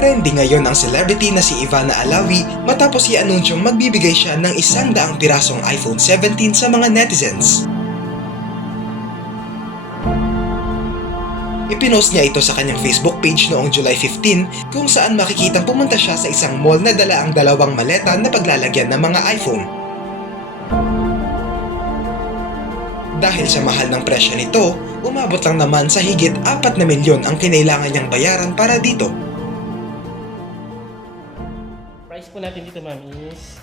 Trending ngayon ang celebrity na si Ivana Alawi matapos i-anunsyong magbibigay siya ng 100 pirasong iPhone 17 sa mga netizens. Ipinost niya ito sa kanyang Facebook page noong July 15 kung saan makikitang pumunta siya sa isang mall na dala ang 2 maleta na paglalagyan ng mga iPhone. Dahil sa mahal ng presyo nito, umabot lang naman sa higit 4 na milyon ang kinailangan niyang bayaran para dito. Price po natin dito, ma'am, is...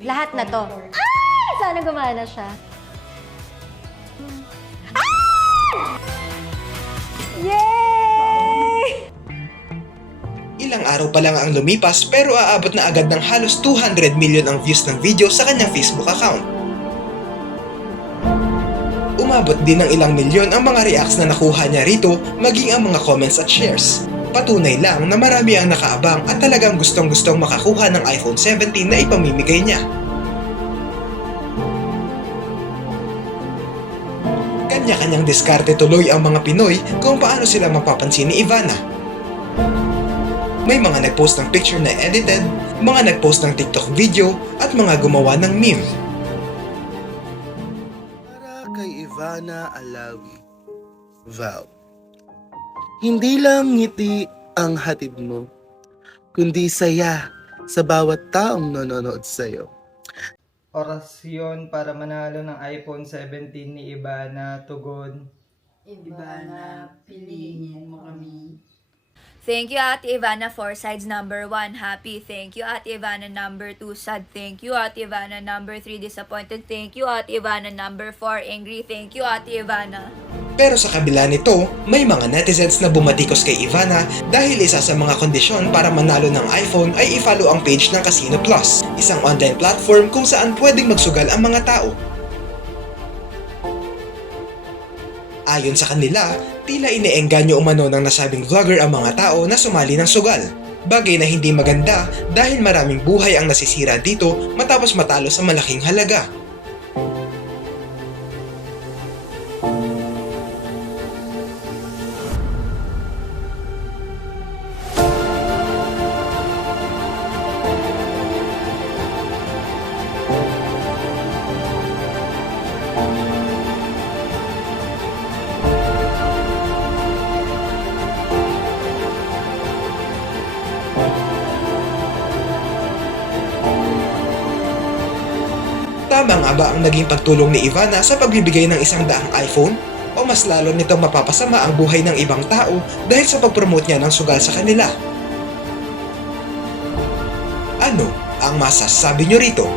Lahat na to. Ay! Sana gumana siya. Ay! Yay! Ilang araw pa lang ang lumipas pero aabot na agad ng halos 200 million ang views ng video sa kanyang Facebook account. Umabot din ng ilang milyon ang mga reacts na nakuha niya rito, maging ang mga comments at shares. Patunay lang na marami ang nakaabang at talagang gustong-gustong makakuha ng iPhone 17 na ipamimigay niya. Kanya-kanyang diskarte tuloy ang mga Pinoy kung paano sila mapapansin ni Ivana. May mga nagpost ng picture na edited, mga nagpost ng TikTok video, at mga gumawa ng meme. Para kay Ivana Alawi, vow. Hindi lang ngiti ang hatid mo, kundi saya sa bawat taong nanonood sa'yo. Orasyon para manalo ng iPhone 17 ni Ivana, tugon. Ivana, piliin mo kami. Thank you, Ate Ivana, for sides number 1, happy. Thank you, Ate Ivana, number 2, sad. Thank you, Ate Ivana, number 3, disappointed. Thank you, Ate Ivana, number 4, angry. Thank you, Ate Ivana. Pero sa kabila nito, may mga netizens na bumatikos kay Ivana dahil isa sa mga kondisyon para manalo ng iPhone ay i-follow ang page ng Casino Plus, isang online platform kung saan pwedeng magsugal ang mga tao. Ayon sa kanila, tila iniengganyo umano ng nasabing vlogger ang mga tao na sumali ng sugal. Bagay na hindi maganda dahil maraming buhay ang nasisira dito matapos matalo sa malaking halaga. Tama nga ba ang naging pagtulong ni Ivana sa pagbibigay ng 100 iPhone? O mas lalo nitong mapapasama ang buhay ng ibang tao dahil sa pag-promote niya ng sugal sa kanila? Ano ang masasabi niyo rito?